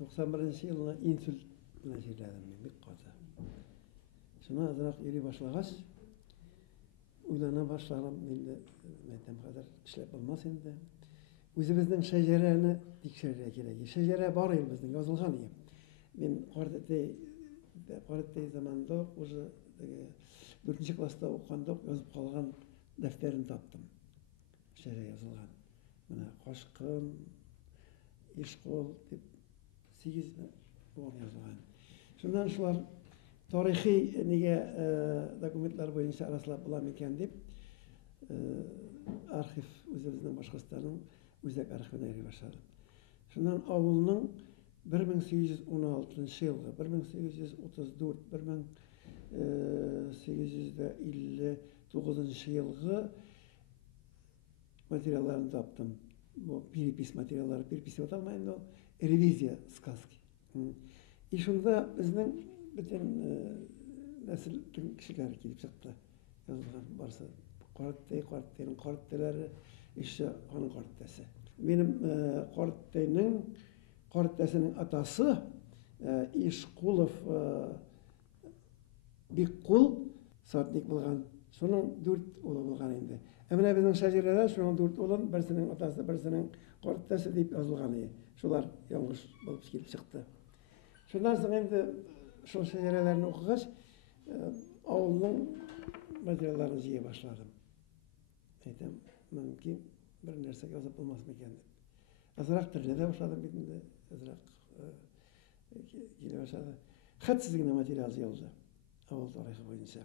91 yılına insult bilen jirledim men bik kata. Şuna azrak yeri başlagaç uylana başladım endi metem kadar işlep bolmaz endi. Özümüzün şecereni dikşerere gerek. Şecere var elimizde yazılgan iyi. Men Qaratay zamanında уже 4-nji klasta okanda yazıp kalgan defterini taptım. Şere yazılgan. Mana Qaşqın, İşqol dep 8 ol yazılgan. Şundan şular tarihi nege dokumentlar boyunca araslap bulam eken dep arxiv özümüzün başkasının özek arxivine eri başladım. Şundan avulның 1816 yılғы, 1834, 1859 yılғы материалларын таптым. Bu перепись материаллары, перепись аталмайын да, ревизия сказки. И шунда безнең бөтен нәселдән кешеләр килеп чыкты. Язылган барса, Qaratayның Qaratайлары, еще аның Qaratасы. Benim Qaratayның atası İşqulov Bikqul satnik bulgan. Şunun 4 oğlu bulgan indi. Emine bizning şajerede şunun 4 oğlun, birisinin atası, birisinin Qaratası deyip yazılgan edi. Şular yanlış bulup kelip çıktı. Şundan soň endi şu şajerelerini okugaç avulның materiallaryny jiye başladım. Aytam, mümkin bir nerse yazıp bulmaz meken dep. Azrak türlede başladım bitinde. Azrak gele başladı. Hatsızgina material yazıldı. Avul tarixi boyunca.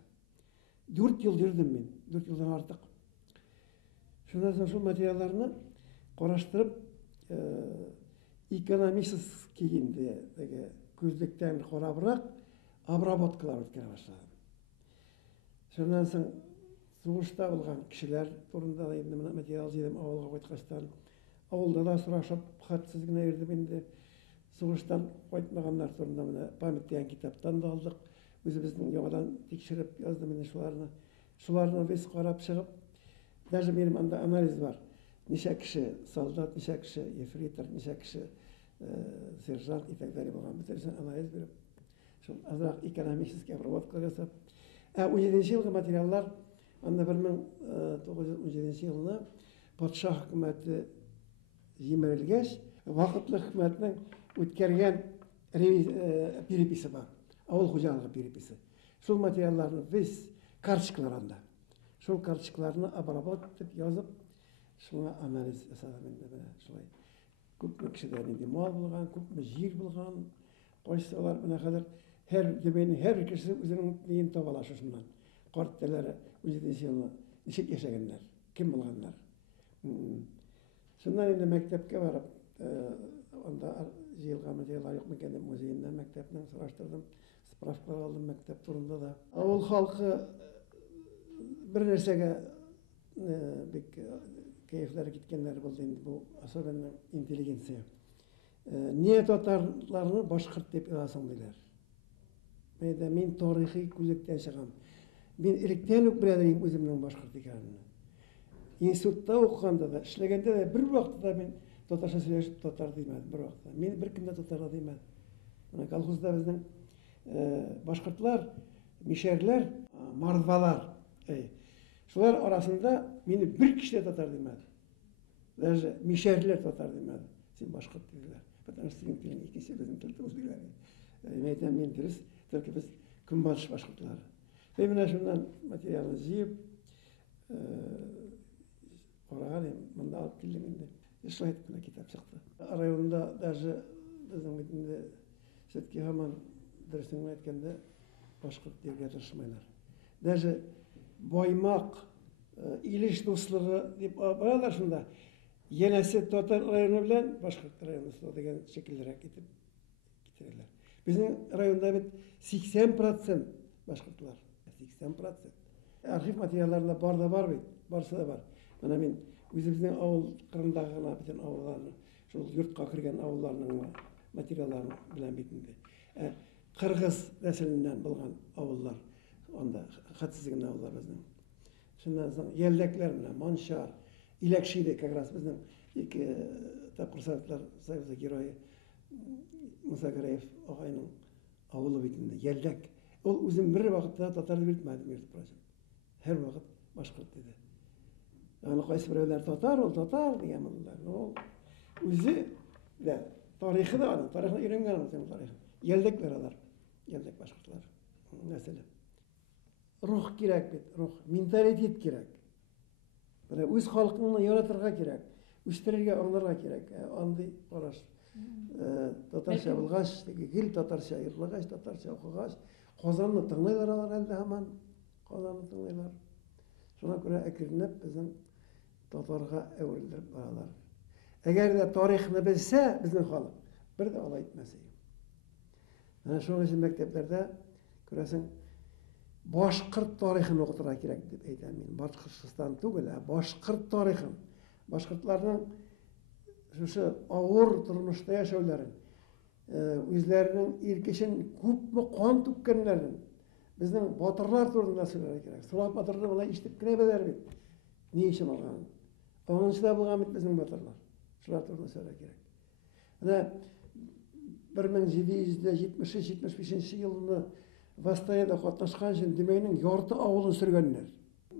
4 yıl yürüdüm men. 4 yıldan artık. Şundan soň şu materiallaryny qaraştırıp ekonomический кийинде көздіктен қорабырақ обработкалар өткере башлады. Şundan soň сугышта булган кишилер турында да инде материал жыйдым авылга кайткачтан. Авылда да сурашып, хатсыз гына бердим инде. Сугыштан кайтмагандар турында менә память дигән китаптан да алдык. Үзебезнең яңадан тикшереп яздым инде шуларны. Шуларны вес карап чыгып, даже benim анда анализ бар. Ничә кеше солдат, ничә кеше ефрейтор, ничә кеше сержант и так далее булган. Бөтенсен анализ берип, шул азрак экономический обработка жасап, 17 елгы материаллар анда 1917 елына патша хөкүмәте җимерелгәч, вакытлы хөкүмәтнең үткәргән переписи бар. Авыл хуҗалыгы переписи. Шул материалларны весь карточкалар анда. Шул карточкаларны обработлап язып, шуңа анализ ясадым инде менә шулай. Күпме кешедән инде мал булган, күпме җир булган, кайсылар менә хәзер һәр кеше үзенең диен табала шушыннан. Qaratайлары 17 елны ничек яшәгәннәр, кем булганнар. Шуннан инде мәктәпкә барып, анда җыелган материаллар юк микән дип музейннән мәктәпнең сораштырдым, справка алдым мәктәп турында да. Авыл халкы бер нәрсәгә бик кәефләре киткәннәр булды инде бу особенно интеллигенция. Niye татарларны башкорт дип язасың диләр. Мен тарихи күзлектән чыгам. Мен электән үк беләм үземнең башкорт икәнне. Институтта укыганда да, эшләгәндә дә бер вакытта мен татарча сөйләшеп татар димәдем бер вакытта. Мен бер кемдә татар димәдем. Менә колхозда безнең башкортлар, мишәрләр, мордвалар. Шулар арасында мине бер кеше татар димәде. Даже мишәрләр татар димәде. Син башкорт диделәр. Потому что синең телең икенче, безнең тел тигез диләр. Мен әйтәм, мен дөрес, только без көнбатыш башкортлары. Менә шуннан материалны җыеп, караган, монда алып килдем инде. Эшләп кенә китап чыкты. Районда даже безнең битендә все-таки һаман дөресен әйткәндә башкорт дияргә тырышмайлар. Даже Баймак, Илеш дуслыгы дип баралар шунда. Янәсе татар районы белән башкорт районы дигән шикелләргә китеп китерәләр. Безнең районда бит 80% башкортлар. 80%. Архив материалларында бар да бар бит, барсы да бар. Менә мин үзебезнең авыл кырындагы гына бөтен авылларны, шул йортка кергән авылларның материалларын белән бит инде. Кыргыз нәселеннән булган авыллар, анда хатсыз гына авыллар безнең. Шуннан соң Ялдәкләр менә Манчар, Иләкшиде как раз безнең ике тапкыр Советлар Союзы герое Musa Garayev ağayның авылы битендә, Йәлдәк. Ул үзем бер вакытта татар дип әйтмәдем, һәр вакыт башкорт диде. Аны кайсы берәүләр татар, ул татар дигән булдылар. Ул үзе дә тарихы да аның, тарихны өйрәнгән ул тарихы. Йәлдәкләр алар, Йәлдәк башкортлар. Мәсәлән, рух кирәк бит, рух, менталитет кирәк. Менә үз халкыңны яратырга кирәк, үстерергә, аңларга кирәк. Андый караш. Татарча булгач, гел татарча йөрлагач, татарча укыгач, Казанны тыңлайлар алар әле һаман. Казанны тыңлайлар. Шуңа күрә әкренләп безнең татарга әверелеп баралар. Әгәр дә тарихны белсә безнең халык, бер дә алай итмәсә. Менә шуның өчен мәктәпләрдә күрәсең башкорт тарихын укытырга кирәк дип әйтәм мин. Башкортстан түгел, башкорт тарихын. Башкортларның шушы авыр тормышта яшәүләрен, үзләренең иркешен күпме кан түккәннәрен, безнең батырлар турында сөйләргә кирәк. Сурат батырны болай ишетеп кенә беләләр бит. Ни өчен алган? Аңынчыда булган бит безнең батырлар. Шулар турында сөйләргә кирәк. Менә 1773-75 елны Востаяда катнашкан өчен Дүмәйнең ярты авылын сөргәннәр.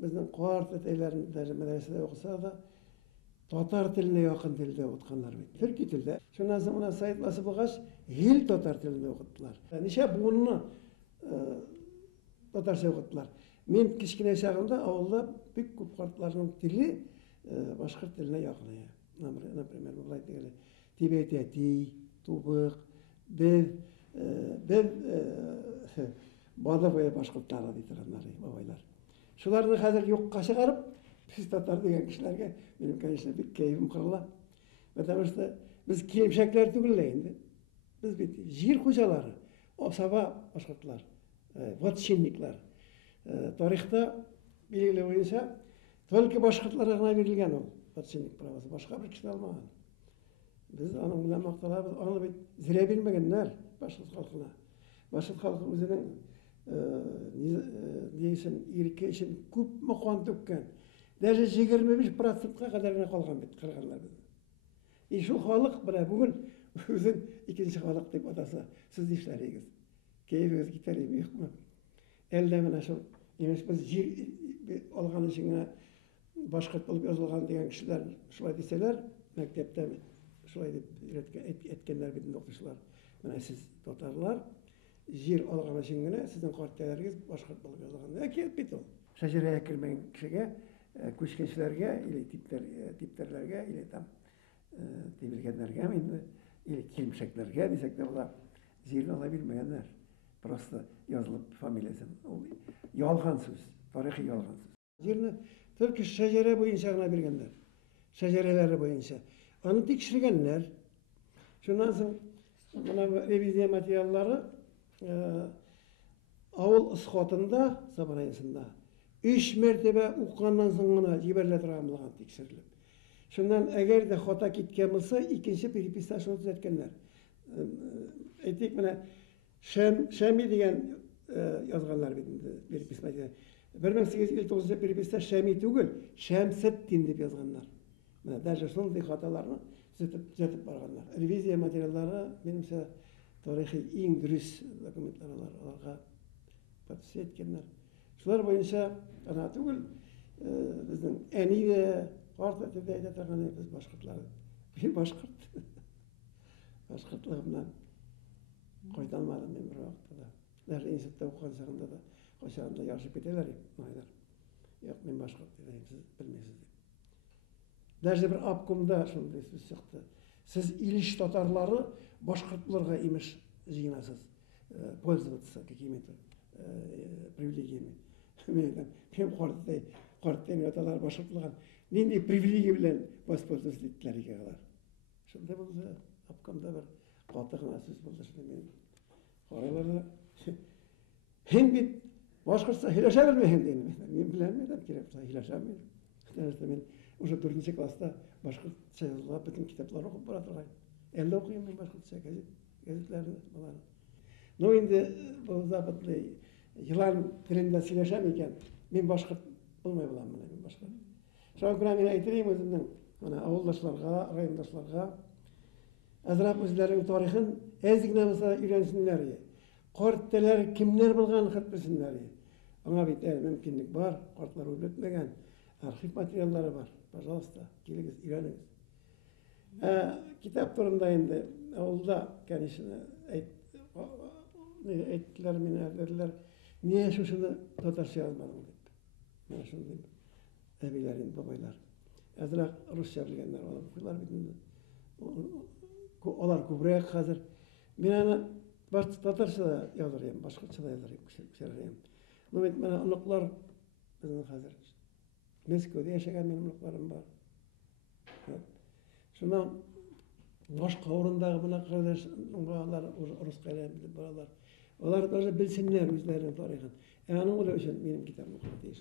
Безнең карт әтәйләрендә мәдрәсәдә укыса да татар теленә якын телдә укытканнар бит. Төрки телдә. Шуннан соң менә Саид басып булгач, гел татар телендә укыттылар. Ничә буынны татарча укыттылар. Мин кичкенә чагымда авылда бик күп картларның теле башкорт теленә якын. Например, булай дигән Тибет-әти, Тубык, без Бадавая башкортлары дигәннәр, бабайлар. Шуларны хәзер юкка чыгарып, biz татар дигән кешеләргә минем, конечно, бик кәефем кырыла. Потому что без киемшәкләр түгел инде. Без бит җир хуҗалары, асаба башкортлар, вотчинниклар. Тарихта билгеле буенча только башкортларга гына бирелгән ул вотчинник правосы, башка бер кеше алмаган. Biz аның белән макталабыз, аны бит зирә бирмәгәннәр башкорт халкына. Башкорт халкы үзенең дигән ирке өчен күпме кан түккән. Даже 25%-ка кадәр генә калган бит кырганнар без. Шул халык белән бүген үзен икенче халык дип атаса, сез нишләрегез? Кәефегез китәрме, юкмы? Әллә менә шул имеш без җир алган өчен генә башкорт булып язылган дигән кешеләр шулай дисәләр, мәктәптә шулай дип әйткәннәр бит укучылар. Менә сез татарлар җир алган өчен генә сезнең картәләрегез башкорт булып язылган. Әкият бит ул. Шәҗәрәгә кергән кешегә, күчкенчеләргә, или типтәрләргә, или там тибелгәннәргә инде, или килмешәкләргә дисәк тә була, җирне ала бирмәгәннәр. Просто язылып фамилиясын. Ул ялган сүз, тарихи ялган сүз. Җирне только шәҗәрә буенча гына биргәннәр. Шәҗәрәләре буенча. Аны тикшергәннәр. Шуннан соң менә ревизия материаллары авыл исхатында, Сабарайсында 3 мәртәбә укганнан соң гына җибәрелә торган булган тикшерелеп. Шуннан әгәр дә хата киткән булса, икенче переписта шуны төзәткәннәр. Әйтик, менә Шәми дигән язганнар бит инде переписта. 1859 переписта Шәми түгел, Шәмсетдин дип язганнар. Менә даже шундый хаталарны төзәтеп барганнар. Ревизия материаллары, минемчә, тарихи иң дөрес документлар аларга подпись иткәннәр. Шулар буенча ана түгел, безнең әни дә, карт әтәдә әйтә торган без башкортлар. Мин башкорт. Башкортлыгымнан кайталмадым мин бер вакытта. Даже институтта укыган чагымда да кайчагында ярышып кетәләр иде. Юк, мин башкорт дигән, сез белмисез дип. Даже бер обкомда шундый сүз чыкты. Сез Илеш татарлары башкорт булырга имеш җыенасыз, пользоваться какими-то привилегиями. Мен карттан аталар башкортлыгын нинди привилегия белән воспользоваться иттеләр икән. Шунда булды, обкомда бер каты гына сүз булды шунда мен. Карайларда һәм бит башкортча һөйләшә белмәгән дине. Мин белмәдем кирәк һөйләшә мин. Мен уже 4-нче класста башкортча язылган бөтен китаплар укып бара торган. Әллә укыйм мин башкортча гәзитләрне булар. Но инде бу западный елан телендә сөйләшәм икән. Мин башкорт булмай булам менә мин башкорт. Шуңа күрә мин әйтәм үземнең менә авылдашларга, райондашларга азрак үзләренең тарихын Ezgine mesela öğrensinler. Kortteler kimler bulgan hatırlasınlar. Ama bir de mümkünlük var. Kortlar üretmegen arşiv materyalları var. Pожалуйста, geliniz, öğreniniz. Kitap turunda indi. Olda kendisine ettiler, minerlerler. Niye şunu totaşya almadın deyip. Ben şunu diyeyim. Ebilerin, babaylar. Azrak Rusya bilgenler var. Bunlar bütün olar kubraya hazır. Ben baş Tatarça da yazarım, başkaça da yazarım, kişilerim. Nöbet bana unuklar bizim hazır. Moskova'da yaşayan benim unuklarım var. Şuna başka orundagı buna kardeş, bağlar, Rus kalem bilip bağlar. Onlar böyle bilsinler üzerine tarihini. Yani onun için benim kitabım okuyup